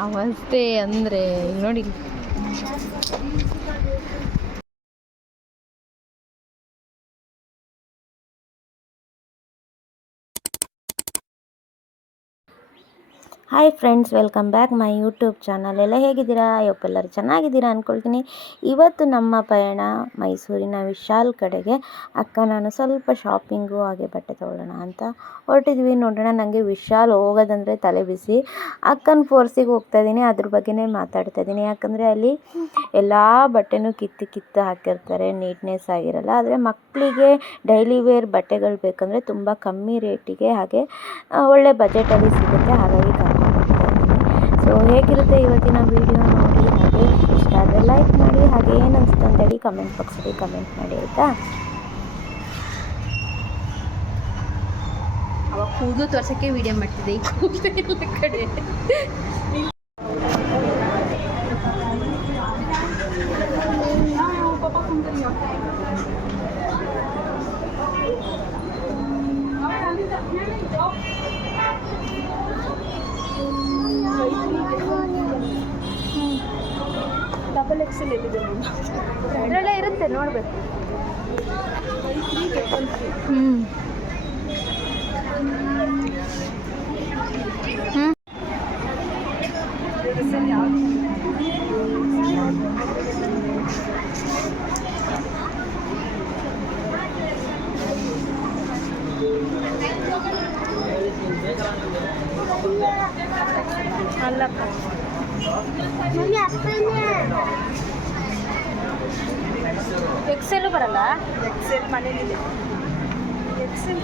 ಅವಸ್ಥೆ ಅಂದರೆ ನೋಡಿ hi friends welcome back my YouTube channel ಎಲ್ಲ ಹೇಗಿದ್ದೀರಾ? ಎಲ್ಲರೂ ಚೆನ್ನಾಗಿದ್ದೀರಾ ಅಂದ್ಕೊಳ್ತೀನಿ ಇವತ್ತು ನಮ್ಮ ಪಯಣ ಮೈಸೂರಿನ ವಿಶಾಲ್ ಕಡೆಗೆ. ಅಕ್ಕ, ನಾನು ಸ್ವಲ್ಪ ಶಾಪಿಂಗು ಹಾಗೆ ಬಟ್ಟೆ ತೊಗೊಳ್ಳೋಣ ಅಂತ ಹೊರಟಿದ್ವಿ. ನೋಡೋಣ ನನಗೆ ವಿಶಾಲ್ ಹೋಗೋದಂದರೆ ತಲೆ ಬಿಸಿ. ಅಕ್ಕನ ಫೋರ್ಸಿಗೆ ಹೋಗ್ತಾ ಇದ್ದೀನಿ, ಅದ್ರ ಬಗ್ಗೆನೇ ಮಾತಾಡ್ತಾ ಇದ್ದೀನಿ. ಯಾಕಂದರೆ ಅಲ್ಲಿ ಎಲ್ಲ ಬಟ್ಟೆನೂ ಕಿತ್ತು ಕಿತ್ತು ಹಾಕಿರ್ತಾರೆ ನೀಟ್ನೆಸ್ ಆಗಿರಲ್ಲ. ಆದರೆ ಮಕ್ಕಳಿಗೆ ಡೈಲಿ ವೇರ್ ಬಟ್ಟೆಗಳು ಬೇಕಂದರೆ ತುಂಬ ಕಮ್ಮಿ ರೇಟಿಗೆ ಹಾಗೆ ಒಳ್ಳೆ ಬಜೆಟಲ್ಲಿ ಸಿಗುತ್ತೆ. ಹಾಗಾಗಿ ಸೊ ಹೇಗಿರುತ್ತೆ ಇವತ್ತಿನ ವಿಡಿಯೋ ನೋಡಿ ಹಾಗೆ ಇಷ್ಟ ಆದರೆ ಲೈಕ್ ಮಾಡಿ ಹಾಗೆ ಏನು ಅನಿಸ್ತು ಅಂತೇಳಿ ಕಮೆಂಟ್ ಬಾಕ್ಸಲ್ಲಿ ಕಮೆಂಟ್ ಮಾಡಿ ಆಯಿತಾ? ಅವಾಗ ಕೂದಲು ತೋರ್ಸಕ್ಕೆ ವಿಡಿಯೋ ಮಾಡ್ತಿದ್ದೆ ಈ ಕೂದಲು ಕಡೆ. ಡಬಲ್ ಎಕ್ಸೆಲ್ ಇದೆ ಅದರಲ್ಲೇ ಇರುತ್ತೆ ನೋಡಬೇಕು ಹ್ಞೂ ಹ್ಞೂ ಅಲ್ಲಪ್ಪ ಎಕ್ಸೆಲ್ ಬರಲ್ಲ ಎಕ್ಸೆಲ್ ಮನೇಲಿದೆ ಎಕ್ಸೆಲ್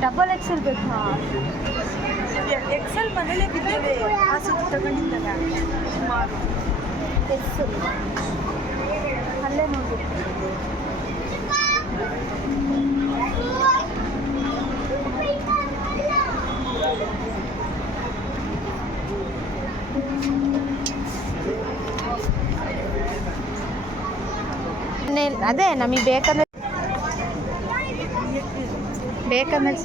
ಡಬಲ್ ಎಕ್ಸೆಲ್ ಬೇಕು ಎಕ್ಸೆಲ್ ಮನೇಲೇ ಬಿದ್ದಿದೆ ಆ ಸುತ್ತ ತಗೊಂಡಿದ್ದಾಗ ಸುಮಾರು ಎಕ್ಸೆಲ್ ಅಲ್ಲೇ ನೋಡಿ ಅದೇ ನಮಗೆ ಬೇಕಂದ್ರೆ ಬೇಕಂದ್ರೆ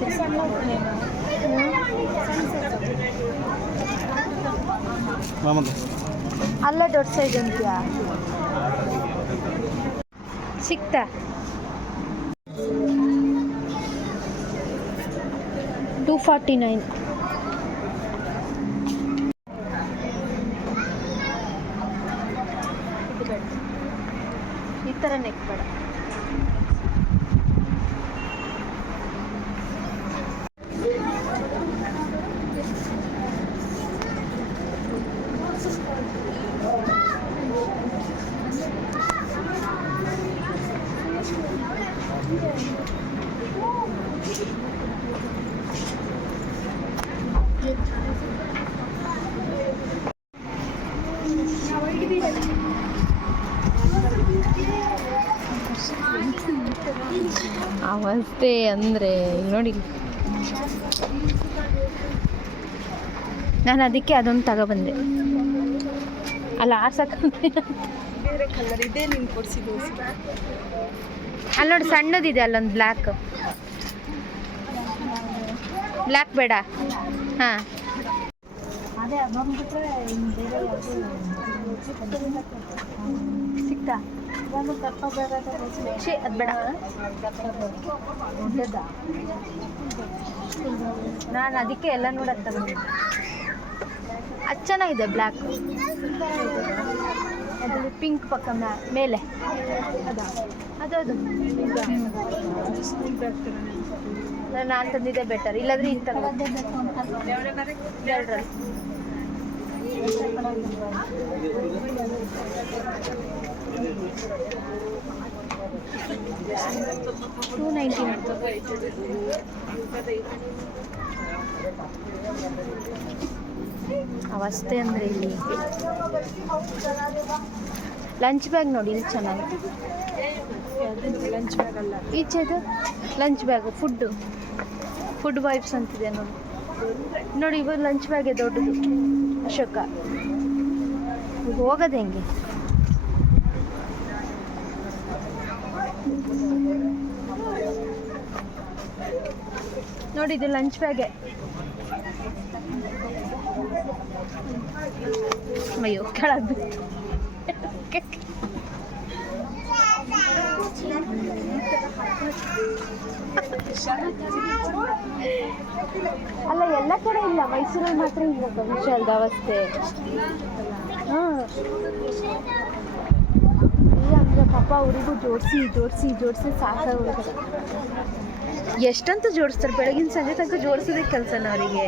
ಅಲ್ಲ ದೊಡ್ಡ ಸೈಜ್ ಅಂತೀಯಾ? ಸಿಕ್ತಾ. ಟೂ ಫಾರ್ಟಿ ನೈನ್ ಥರ ನೆಕ್ ಬೇಡ ಅವಸ್ಥೆ ಅಂದರೆ ನೋಡಿ. ನಾನು ಅದಕ್ಕೆ ಅದೊಂದು ತಗೊಬಂದೆ ಅಲ್ಲ ಆರ್ಸಕ್ಕೆ ಅಲ್ಲಿ ನೋಡಿ ಸಣ್ಣದಿದೆ ಅಲ್ಲೊಂದು ಬ್ಲ್ಯಾಕ್ ಬ್ಲ್ಯಾಕ್ ಬೇಡ. ಹಾಂ. ಸಿಕ್ತಾ ಛೀ ಅದು ಬೇಡ. ನಾನು ಅದಕ್ಕೆ ಎಲ್ಲ ನೋಡಕ್ಕೆ ತಗೊಂಡೆ ಅದು ಚೆನ್ನಾಗಿದೆ ಬ್ಲ್ಯಾಕ್ ಅದರಲ್ಲಿ ಪಿಂಕ್ ಪಕ್ಕ ಮೇಲೆ. ಅದ? ನಾನು ತಂದಿದ್ದೆ ಬೆಟರ್ ಇಲ್ಲಾಂದ್ರೆ ಇಂಥ ಎರಡರಲ್ಲಿ. ಟೂ ನೈಂಟಿ ಅವಸ್ಥೆ ಅಂದರೆ ಇಲ್ಲಿ. ಲಂಚ್ ಬ್ಯಾಗ್ ನೋಡಿ, ಇಲ್ಲಿ ಚೆನ್ನಾಗಿದೆ ಲಂಚ್ ಬ್ಯಾಗ್ ಅಲ್ಲ ಈಚೆದು lunch bag food food wipes ಅಂತಿದೆ ನೋಡಿ. ನೋಡಿ, ಇವಾಗ ಲಂಚ್ ಬ್ಯಾಗೆ ದೊಡ್ಡದು. ಅಶೋಕ. ಹೋಗೋದು ಹೆಂಗೆ? ನೋಡಿ ಲಂಚ್ ಬ್ಯಾಗೆ ಅಯ್ಯೋ ಕೆಳಗೆ ಅಲ್ಲ, ಎಲ್ಲ ಕಡೆ ಇಲ್ಲ. ಮೈಸೂರಲ್ಲಿ ಮಾತ್ರ ಇಲ್ಲ ವಿಶಾಲದ ಅವಸ್ಥೆ. ಹಾಂ. ಅಂದರೆ ಪಾಪ ಅವರಿಗೂ ಜೋಡಿಸಿ ಜೋಡಿಸಿ ಜೋಡಿಸಿ ಸಾಕಾಗೋಗಿದೆ ಎಷ್ಟಂತ ಜೋಡಿಸ್ತಾರೆ? ಬೆಳಗಿನ ಸಂಜೆ ತನಕ ಜೋಡಿಸೋದೇ ಕೆಲಸನ ಅವರಿಗೆ.